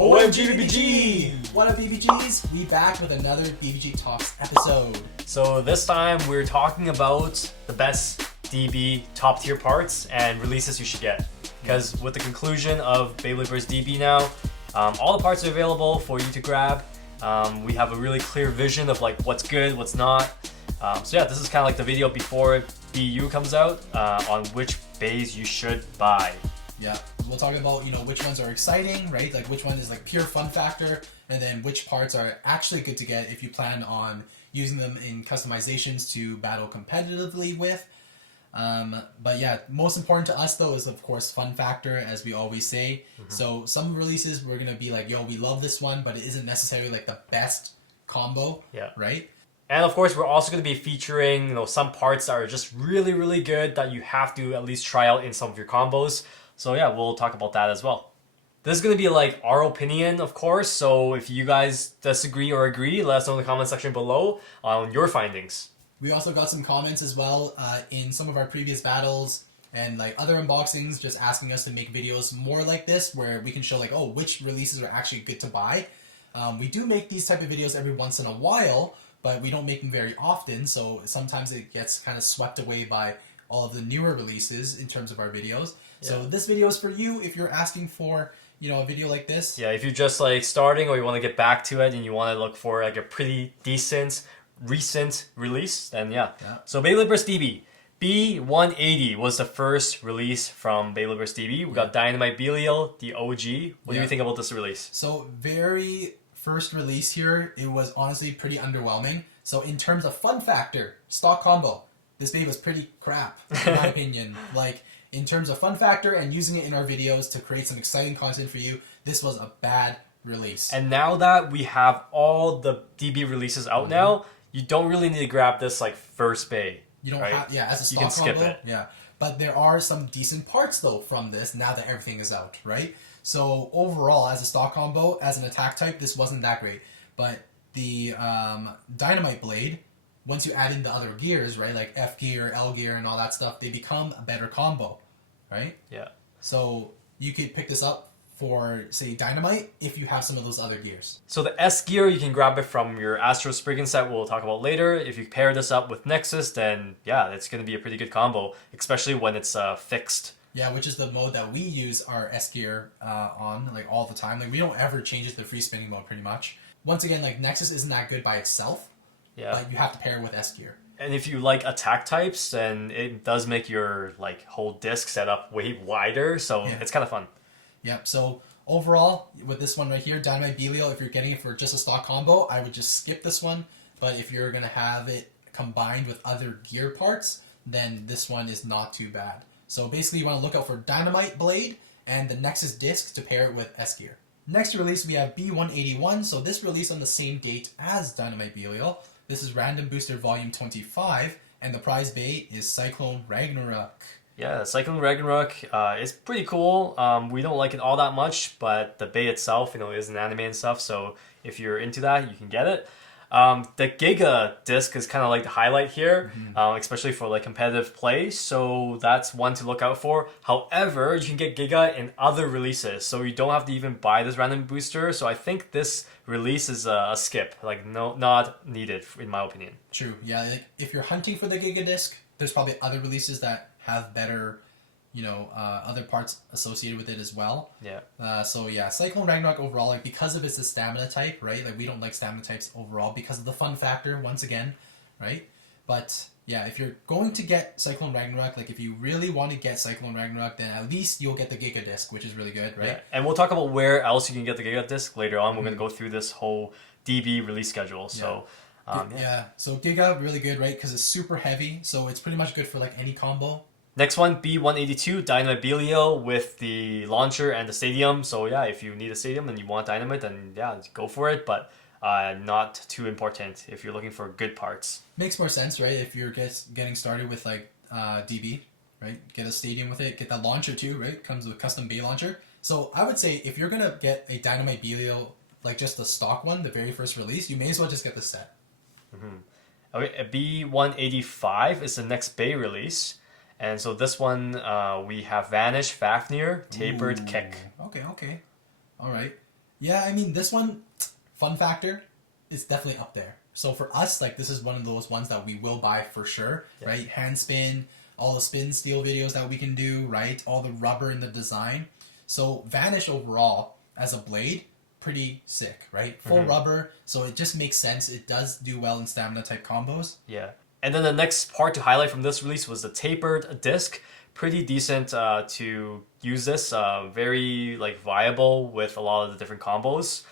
OMG BBG! What up BBGs? We back with another BBG Talks episode. So this time we're talking about the best DB top tier parts and releases you should get. Because with the conclusion of Beyblade Burst DB now, all the parts are available for you to grab. We have a really clear vision of like what's good, what's not. So yeah, this is kind of like the video before BU comes out on which bays you should buy. Yeah, we'll talk about, which ones are exciting, right? Like which one is like pure fun factor, and then which parts are actually good to get if you plan on using them in customizations to battle competitively with. But yeah, most important to us though is of course fun factor, as we always say. So some releases we're gonna be like, yo, we love this one, but it isn't necessarily like the best combo, right? And of course, we're also going to be featuring, some parts that are just really, really good that you have to at least try out in some of your combos. So yeah, we'll talk about that as well. This is going to be like our opinion, of course. So if you guys disagree or agree, let us know in the comment section below on your findings. We also got some comments as well in some of our previous battles and like other unboxings, just asking us to make videos more like this, where we can show like, oh, which releases are actually good to buy. We do make these type of videos every once in a while, but we don't make them very often, so sometimes it gets kind of swept away by all of the newer releases in terms of our videos. Yeah. So this video is for you if you're asking for, a video like this. Yeah, if you're just like starting or you want to get back to it and you want to look for like a pretty decent recent release, then yeah. So Beyblade Burst DB. B180 was the first release from Beyblade Burst DB. We got Dynamite Belial, the OG. What do you think about this release? So very first release here, it was honestly pretty underwhelming. So in terms of fun factor, stock combo, this baby was pretty crap, in my opinion. Like, in terms of fun factor and using it in our videos to create some exciting content for you, this was a bad release. And now that we have all the DB releases out now, you don't really need to grab this like first bay. You don't have, as a stock you can skip combo, it. Yeah. But there are some decent parts though from this now that everything is out, right? So overall, as a stock combo, as an attack type, this wasn't that great. But the Dynamite Blade, once you add in the other gears, right, like F gear, L gear, and all that stuff, they become a better combo, right? Yeah. So you could pick this up for, say, Dynamite if you have some of those other gears. So the S gear, you can grab it from your Astral Spriggan Set we'll talk about later. If you pair this up with Nexus, then yeah, it's going to be a pretty good combo, especially when it's fixed. Yeah, which is the mode that we use our S gear on like all the time. Like we don't ever change it to the free spinning mode pretty much. Once again, like Nexus isn't that good by itself. Yeah. But you have to pair it with S gear. And if you like attack types, then it does make your like whole disc setup way wider, so it's kind of fun. Yep. So overall, with this one right here, Dynamite Belial, if you're getting it for just a stock combo, I would just skip this one. But if you're gonna have it combined with other gear parts, then this one is not too bad. So basically, you want to look out for Dynamite Blade and the Nexus disc to pair it with S gear. Next release, we have B181. So this released on the same date as Dynamite Belial. This is Random Booster Volume 25, and the prize bay is Cyclone Ragnarok. Yeah, Cyclone Ragnarok is pretty cool. We don't like it all that much, but the bay itself, is an anime and stuff. So if you're into that, you can get it. The Giga disc is kind of like the highlight here, especially for like competitive play. So that's one to look out for. However, you can get Giga in other releases, so you don't have to even buy this random booster. So I think this release is a skip, like not needed in my opinion. True. Yeah, like if you're hunting for the Giga disc, there's probably other releases that have better, other parts associated with it as well. Yeah. So yeah, Cyclone Ragnarok overall, like because of it's a stamina type, right? Like we don't like stamina types overall because of the fun factor once again, right? But yeah, if you're going to get Cyclone Ragnarok, like if you really want to get Cyclone Ragnarok, then at least you'll get the Giga disc, which is really good, right? Yeah. And we'll talk about where else you can get the Giga disc later on. We're going to go through this whole DB release schedule. So so Giga, really good, right? Because it's super heavy, so it's pretty much good for like any combo. Next one, B182, Dynamite Belial with the launcher and the stadium. So yeah, if you need a stadium and you want Dynamite, then yeah, go for it. But not too important if you're looking for good parts. Makes more sense, right? If you're getting started with like DB, right? Get a stadium with it. Get that launcher too, right? Comes with custom bay launcher. So I would say if you're gonna get a Dynamite Belial, like just the stock one, the very first release, you may as well just get the set. Okay, B185 is the next bay release. And so this one, we have Vanish Fafnir, Tapered Kick. Okay. All right. Yeah, I mean, this one, fun factor, is definitely up there. So for us, like, this is one of those ones that we will buy for sure, right? Hand spin, all the spin steel videos that we can do, right? All the rubber in the design. So Vanish overall, as a blade, pretty sick, right? Full rubber, so it just makes sense. It does do well in stamina type combos. Yeah. And then the next part to highlight from this release was the tapered disc. Pretty decent to use this. Very like viable with a lot of the different combos.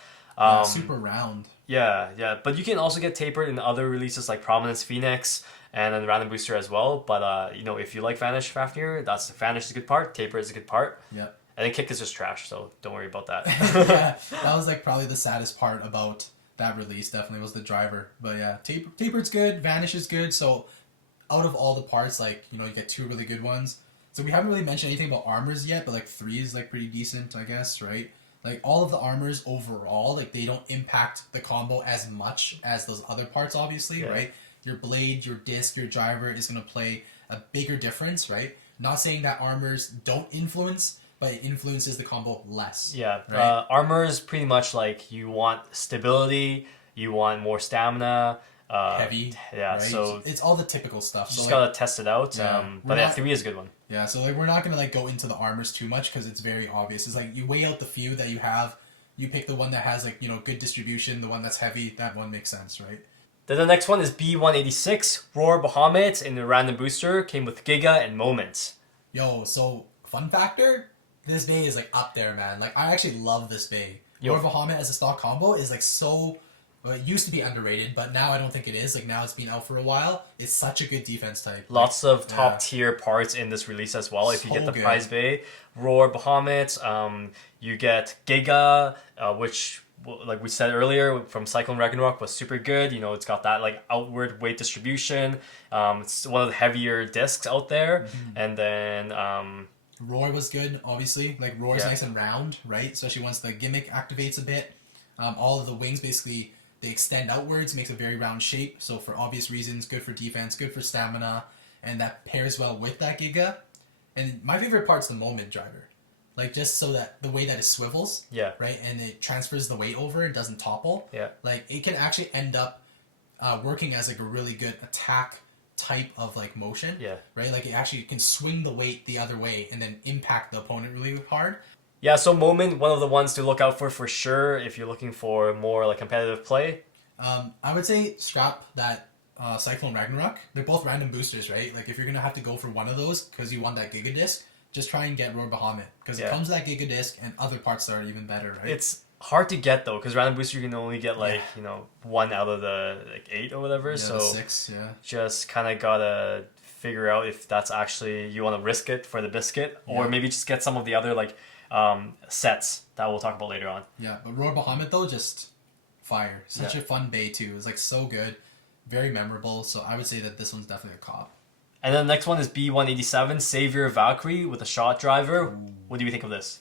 Super round. Yeah. But you can also get tapered in other releases like Prominence Phoenix and then Random Booster as well. But you know, if you like Vanish Fafnir, Vanish is a good part. Taper is a good part. Yeah. And then Kick is just trash, so don't worry about that. Yeah, that was like probably the saddest part about that release. Definitely was the driver. But yeah, Tapered's good. Vanish is good. So out of all the parts, like, you know, you get 2 really good ones. So we haven't really mentioned anything about armors yet, but like 3 is like pretty decent, I guess, right? Like all of the armors overall, like they don't impact the combo as much as those other parts, obviously, right? Your blade, your disc, your driver is going to play a bigger difference, right? Not saying that armors don't influence, but it influences the combo less. Yeah, right? Armor is pretty much like you want stability, you want more stamina. Heavy. Yeah, right? so it's all the typical stuff. you So just like, gotta test it out. Yeah, But we're yeah, not- 3 is a good one. yeah, so like we're not gonna like go into the armors too much because it's very obvious. It's like you weigh out the few that you have, you pick the one that has like, you know, good distribution, the one that's heavy. That one makes sense, right? Then the next one is B186 Roar Bahamut in the random booster. Came with Giga and Moment. Yo, so fun factor, this bay is like up there, man. Like I actually love this bay. Roar Bahamut as a stock combo is like so. Well, it used to be underrated, but now I don't think it is. Like now it's been out for a while. It's such a good defense type. Lots of top tier parts in this release as well. If you get the good. prize bay, Roar Bahamut, you get Giga, which, like we said earlier, from Cyclone Ragnarok was super good. You know, it's got that like outward weight distribution. It's one of the heavier discs out there, and then Roar was good, obviously. Like Roar's nice and round, right? Especially once the gimmick activates a bit. All of the wings basically, they extend outwards, makes a very round shape. So for obvious reasons, good for defense, good for stamina, and that pairs well with that Giga. And my favorite part's the Moment driver. Like just so that the way that it swivels, right, and it transfers the weight over and doesn't topple. Yeah. Like it can actually end up working as like a really good attack type of like motion. Yeah. Right? Like it actually can swing the weight the other way and then impact the opponent really hard. Yeah, so Moment, one of the ones to look out for sure if you're looking for more like competitive play. I would say scrap that Cyclone Ragnarok. They're both random boosters, right? Like if you're gonna have to go for one of those because you want that Giga Disc, just try and get Roar Bahamut because it comes with that Giga Disc and other parts that are even better, right? It's hard to get though because random booster you can only get like you know 1 out of the like 8 or whatever. So 6, just kind of gotta figure out if that's actually you want to risk it for the biscuit or maybe just get some of the other like sets that we'll talk about later on. Yeah, but Roar Bahamut though, just fire. Such a fun bay too. It's like so good, very memorable. So I would say that this one's definitely a cop. And then the next one is B187 Savior Valkyrie with a shot driver. What do you think of this?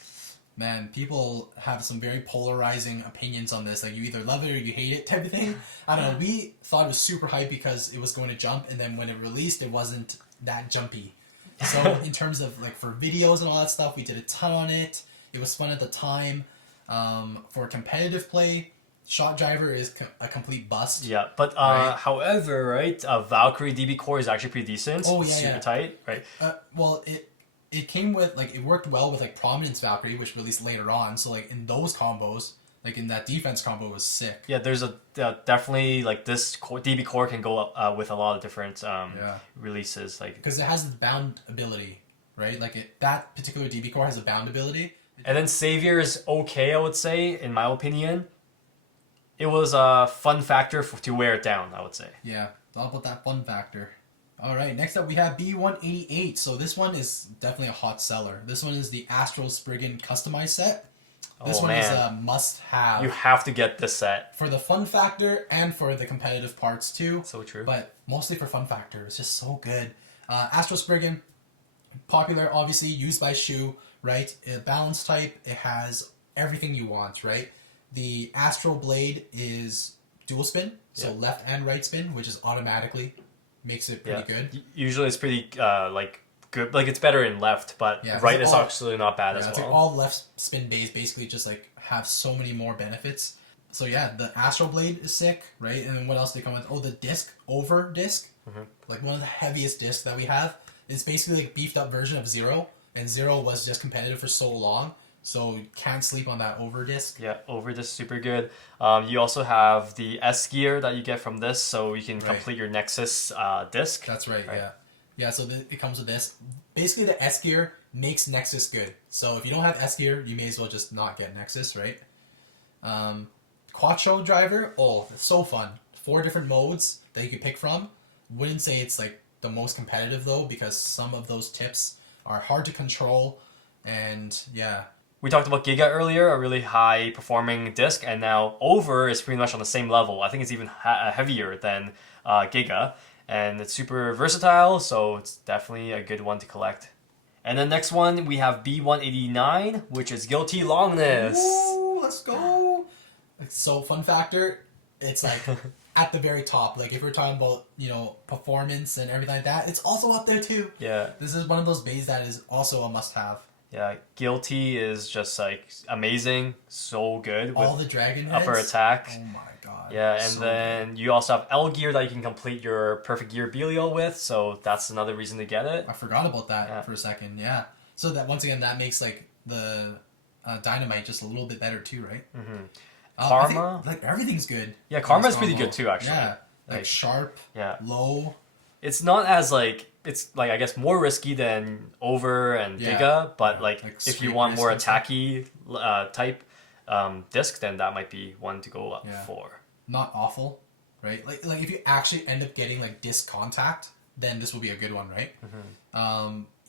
Man, people have some very polarizing opinions on this. Like you either love it or you hate it type of thing. I don't know. We thought it was super hype because it was going to jump, and then when it released, it wasn't that jumpy. So in terms of like for videos and all that stuff, we did a ton on it. It was fun at the time. For competitive play, Shot Driver is a complete bust. Yeah, but however, right, Valkyrie DB core is actually pretty decent. Oh, yeah, super tight, right? Well, it came with like it worked well with like Prominence Valkyrie, which released later on. So like in those combos, like in that defense combo was sick. Yeah, there's a definitely like this DB core can go with a lot of different releases, like because it has the bound ability, right? Like that particular DB core has a bound ability. And then Savior is okay, I would say, in my opinion. It was a fun factor to wear it down, I would say. Yeah, it's all about that fun factor. All right, next up we have B188. So this one is definitely a hot seller. This one is the Astral Spriggan customized set. This one is a must-have. You have to get this set. For the fun factor and for the competitive parts too. So true. But mostly for fun factor. It's just so good. Astral Spriggan, popular, obviously, used by Shu, right? A balance type. It has everything you want, right? The Astral Blade is dual spin, so left and right spin, which is automatically makes it pretty good. Usually it's pretty like good. Like it's better in left, but Yeah, right is all- actually not bad as it's well. like all left spin bays basically just like have so many more benefits. So yeah, the Astral Blade is sick, right? And then what else did they come with? Oh, the disc, over disc, like one of the heaviest discs that we have. It's basically like beefed up version of Zero, and Zero was just competitive for so long, so you can't sleep on that over disc. Yeah, over this is super good. You also have the S gear that you get from this, so you can complete your Nexus disc. That's right. Yeah, yeah. So it comes with this. Basically, the S gear makes Nexus good. So if you don't have S gear, you may as well just not get Nexus, right? Quattro driver. Oh, it's so fun. 4 different modes that you could pick from. Wouldn't say it's like the most competitive though, because some of those tips are hard to control, and yeah. We talked about Giga earlier, a really high performing disc, and now Over is pretty much on the same level. I think it's even heavier than Giga, and it's super versatile, so it's definitely a good one to collect. And then next one, we have B189, which is Guilty Longinus. Ooh, let's go! So fun factor, it's like at the very top. Like if we're talking about, you know, performance and everything like that, it's also up there too. Yeah. This is one of those bays that is also a must-have. Yeah, Guilty is just like amazing, so good with All the dragon heads. upper attack. Oh my god. Yeah, and so then you also have L gear that you can complete your perfect gear Belial with, so that's another reason to get it. I forgot about that for a second. Yeah. So that once again, that makes like the Dynamite just a little bit better too, right? Mm-hmm. I think, Karma, like everything's good. yeah, in Karma's this pretty combo. good too, actually. Yeah. Like sharp, Yeah, low. it's not as like it's like I guess more risky than Over and Yeah. Giga, but Yeah, like like if you straight want risk more and stuff. attacky type disc, then that might be one to go up Yeah. for. Not awful, right? Like if you actually end up getting like disc contact, then this will be a good one, right?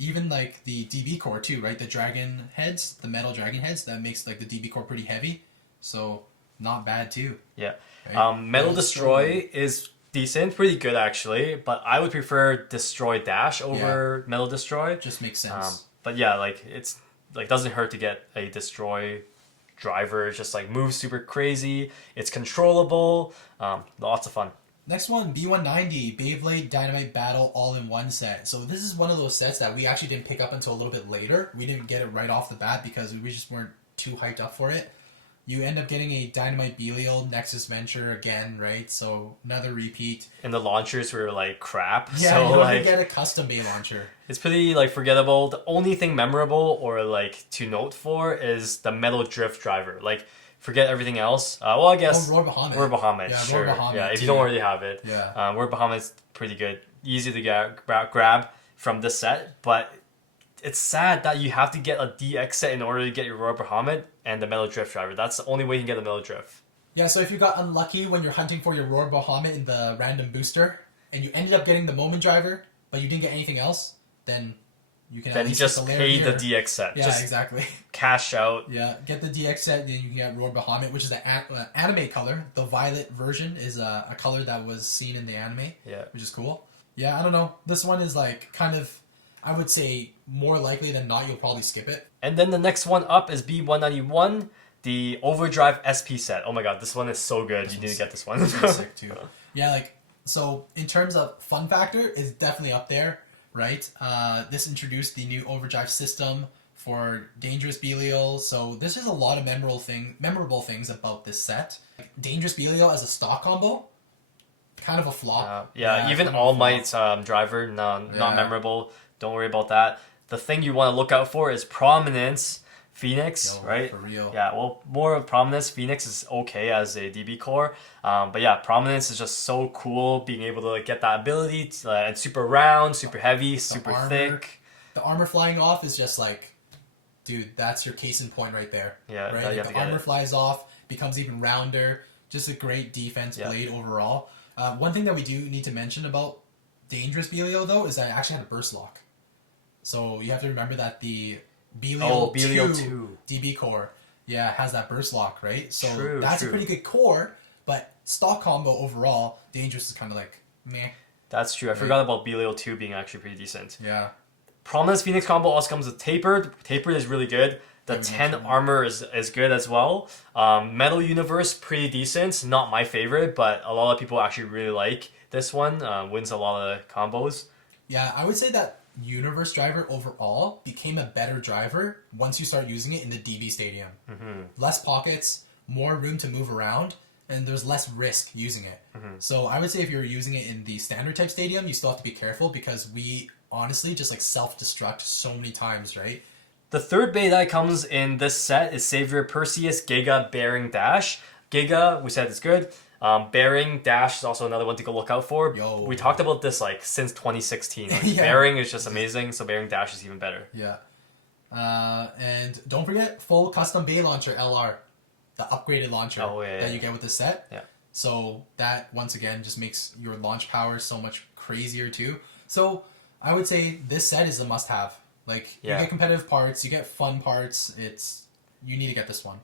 Even like the DB core too, right? The dragon heads, the metal dragon heads, that makes like the DB core pretty heavy, so not bad too. Yeah. Right? Metal Destroy is decent, pretty good actually, but I would prefer Destroy Dash over Metal Destroy. Just makes sense. But yeah, like it's like doesn't hurt to get a Destroy driver. It's just like moves super crazy. It's controllable. Lots of fun. Next one, B190, Beyblade Dynamite Battle All-in-One Set. So this is one of those sets that we actually didn't pick up until a little bit later. We didn't get it right off the bat because we just weren't too hyped up for it. You end up getting a Dynamite Belial Nexus Venture again, right? So another repeat. And the launchers were like crap. Yeah, so you don't like even get a custom bay launcher. it's pretty like forgettable. The only thing memorable or like to note for is the metal drift driver. Like forget everything else. Well, I guess Roar Bahamut. Roar Bahamut, Yeah, sure. Roar Bahamut Yeah, if too. you don't already have it. Yeah. Roar Bahamut's pretty good. Easy to grab from this set, but it's sad that you have to get a DX set in order to get your Roar Bahamut and the metal drift driver. That's the only way you can get the metal drift. Yeah, so if you got unlucky when you're hunting for your Roar Bahamut in the random booster, and you ended up getting the Moment Driver, but you didn't get anything else, then you can Then at you least just get the pay layer the here. DX set. Yeah, Just exactly. cash out. Yeah, get the DX set, then you can get Roar Bahamut, which is the anime color. The violet version is a color that was seen in the anime, Yeah. which is cool. Yeah, I don't know. This one is like kind of, I would say more likely than not, you'll probably skip it. And then the next one up is B191, the Overdrive SP set. Oh my god, this one is so good. You need to get this one. It's sick too. Yeah, like, so in terms of fun factor, it's definitely up there, right? This introduced the new Overdrive system for Dangerous Belial, so this is a lot of memorable things about this set. Dangerous Belial as a stock combo, kind of a flop. Yeah, even kind of a All flop. Might's driver, not Yeah. memorable. Don't worry about that. The thing you want to look out for is Prominence Phoenix, Yo, right? for real. Yeah, well, more of Prominence. Phoenix is okay as a DB core, but yeah, Prominence is just so cool. Being able to like, get that ability to, and super round, super heavy, super armor. thick. The armor flying off is just like, dude, that's your case in point right there. Yeah, right. that you Like, have the to get armor it. flies off, becomes even rounder. Just a great defense blade overall. One thing that we do need to mention about Dangerous Belial though is that it actually had a burst lock. So you have to remember that the Belial, Belial 2 DB core, has that burst lock, right? So True, that's true. a pretty good core, but stock combo overall, Dangerous is kind of like meh. That's true. I forgot about Belial 2 being actually pretty decent. Yeah. Prominence Phoenix combo also comes with Tapered. Tapered is really good. The Yeah, we 10 mentioned that. armor is good as well. Metal Universe, pretty decent. Not my favorite, but a lot of people actually really like this one. Wins a lot of combos. Yeah, I would say that universe driver overall became a better driver once you start using it in the DB stadium. Less pockets, more room to move around, and there's less risk using it. So I would say if you're using it in the standard type stadium, you still have to be careful because we honestly just like self-destruct so many times, right? The third Bey that comes in this set is Savior Perseus Giga Bearing Dash. Giga, we said it's good. Bearing Dash is also another one to go look out for. Yo. We talked about this like since 2016. Like, Yeah. Bearing is just amazing, so Bearing Dash is even better. Yeah. And don't forget full custom Bey launcher LR, the upgraded launcher that you get with this set. Yeah. So that once again just makes your launch power so much crazier too. So I would say this set is a must-have. Like you get competitive parts, you get fun parts. You need to get this one.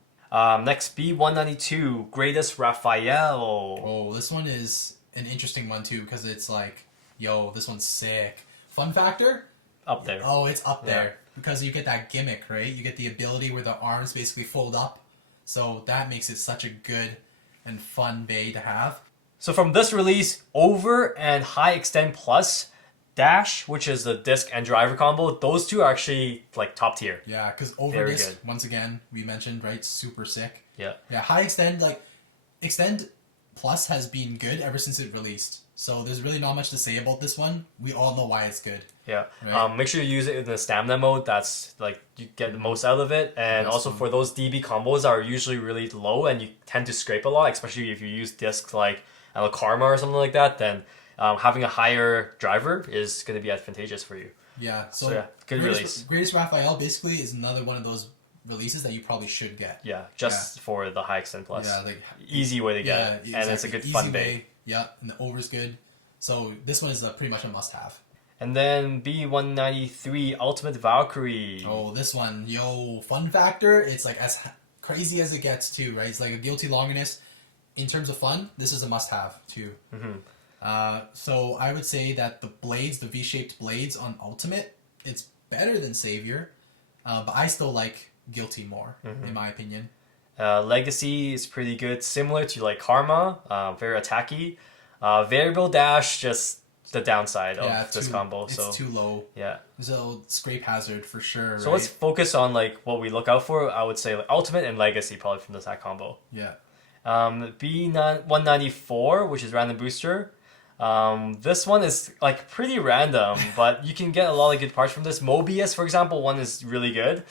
Next, B192 Greatest Raphael. Oh, this one is an interesting one too because it's like, yo, this one's sick. Fun factor? Up there. Oh, it's up there because you get that gimmick, right? You get the ability where the arms basically fold up. So that makes it such a good and fun Bey to have. So from this release, Over and High Extend Plus Dash, which is the disc and driver combo, those two are actually like top tier. Yeah, because over disc, once again, we mentioned, right? Super sick. Yeah. Yeah, high extend, like, Extend Plus has been good ever since it released. So there's really not much to say about this one. We all know why it's good. Yeah. Right? Make sure you use it in the stamina mode. That's like you get the most out of it. And also for those DB combos that are usually really low and you tend to scrape a lot, especially if you use discs like Karma or something like that, then having a higher driver is going to be advantageous for you. Yeah. So yeah, good release. Greatest Raphael basically is another one of those releases that you probably should get. Yeah, just for the High Extend Plus. Yeah, like easy way to get it. Exactly. And it's a good fun Bey. Yeah, and the over's good. So this one is pretty much a must-have. And then B193 Ultimate Valkyrie. Oh, this one, yo, fun factor. It's like as crazy as it gets too, right? It's like a guilty Longinus. In terms of fun, this is a must-have too. So I would say that the blades, the V-shaped blades on Ultimate, it's better than Savior, but I still like Guilty more, in my opinion. Legacy is pretty good, similar to like Karma, very attacky. Variable Dash, just the downside of this combo. It's too low. Yeah. So scrape hazard for sure. So let's focus on like what we look out for. I would say like Ultimate and Legacy probably from this combo. Yeah. B194, which is random booster. This one is like pretty random, but you can get a lot of good parts from this. Mobius, for example, one is really good.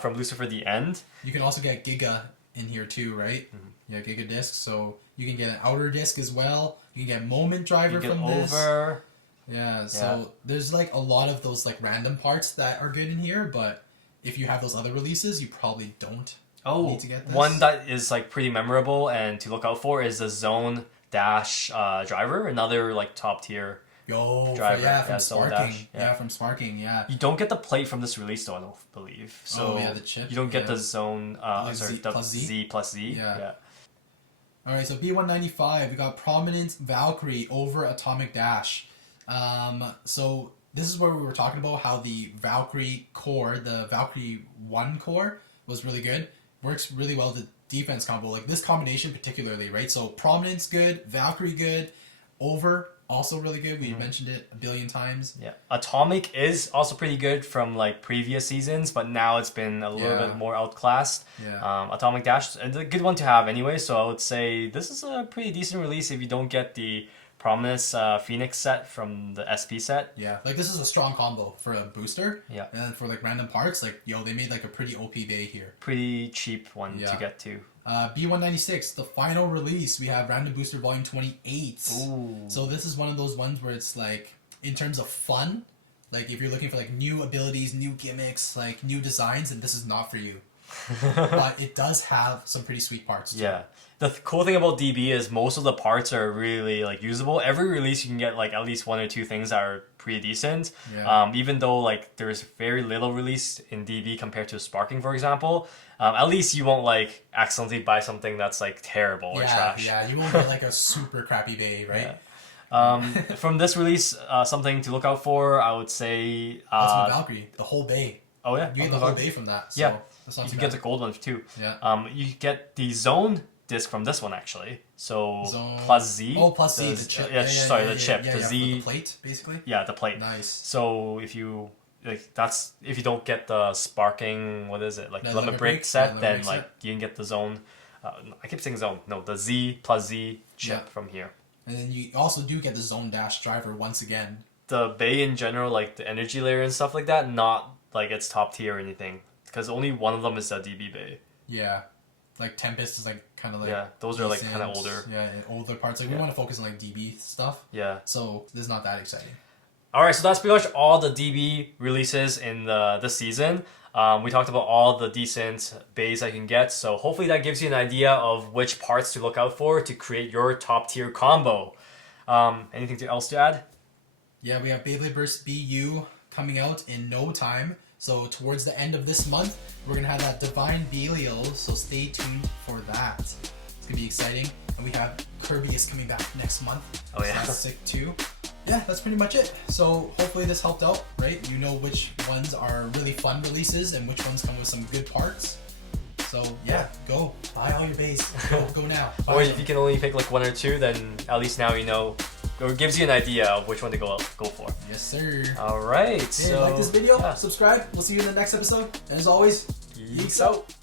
From Lucifer the End. You can also get Giga in here too, right? Yeah, Giga disc. So you can get an outer disc as well. You can get Moment Driver from this. Over. Yeah, so there's like a lot of those like random parts that are good in here, but if you have those other releases, you probably don't need to get this. One that is like pretty memorable and to look out for is the Zone Dash driver, another like top tier driver. From Sparking. From Sparking, You don't get the plate from this release though, I don't believe. So the chip. You don't get the Zone Z plus Z. Yeah. Alright, so B195, we got Prominence Valkyrie over Atomic Dash. So this is where we were talking about how the Valkyrie core, the Valkyrie 1 core, was really good. Works really well the defense combo. Like this combination particularly, right? So Prominence good, Valkyrie good, Over also really good. We mentioned it a billion times. Yeah. Atomic is also pretty good from like previous seasons, but now it's been a little bit more outclassed. Yeah. Atomic Dash is a good one to have anyway, so I would say this is a pretty decent release if you don't get the Prominence Phoenix set from the SP set. Yeah, like this is a strong combo for a booster. Yeah. And then for like random parts, like they made like a pretty OP Bey here. Pretty cheap one to get to. B196, the final release, we have Random Booster Volume 28. Ooh. So this is one of those ones where it's like, in terms of fun, like if you're looking for like new abilities, new gimmicks, like new designs, then this is not for you. But it does have some pretty sweet parts too. Yeah. The cool thing about DB is most of the parts are really like usable. Every release you can get like at least one or two things that are pretty decent. Yeah. Even though like there's very little released in DB compared to Sparking, for example. At least you won't like accidentally buy something that's like terrible or trash. Yeah, you won't get like a super crappy Bey, right? From this release, something to look out for, I would say Ultimate Valkyrie, the whole Bey. Oh yeah, you get the whole Bey from that. So yeah, that's not you too get bad. the gold ones too. Yeah. You get the Zone disc from this one actually. So Zone. plus Z. Oh, plus Z, the chip. Yeah, sorry, the chip. Yeah, the Z. the plate, basically. Yeah, the plate. Nice. So if you if you don't get the sparking, what is it, like limit break set, then like you can get the zone. I keep saying zone. No, the Z plus Z chip from here. And then you also do get the zone dash driver once again. The Bay in general, like the energy layer and stuff like that, not like it's top tier or anything, because only one of them is the DB Bay. Yeah, like Tempest is like kind of like those are like kind of older. Yeah, older parts. Like we want to focus on like DB stuff. Yeah. So this is not that exciting. All right, so that's pretty much all the DB releases in this season. We talked about all the decent bays I can get, so hopefully that gives you an idea of which parts to look out for to create your top tier combo. Anything else to add? Yeah, we have Beyblade Burst BU coming out in no time. So towards the end of this month, we're gonna have that Divine Belial. So stay tuned for that. It's gonna be exciting. And we have Kirby is coming back next month. Oh yeah, so that's sick too. Yeah, that's pretty much it. So hopefully this helped out, right? You know which ones are really fun releases and which ones come with some good parts. So yeah, go buy all your bays. Go now. Or if you can only pick like one or two, then at least now you know, or it gives you an idea of which one to go for. Yes, sir. All right. Hey, so like this video, subscribe. We'll see you in the next episode. And as always, geeks out.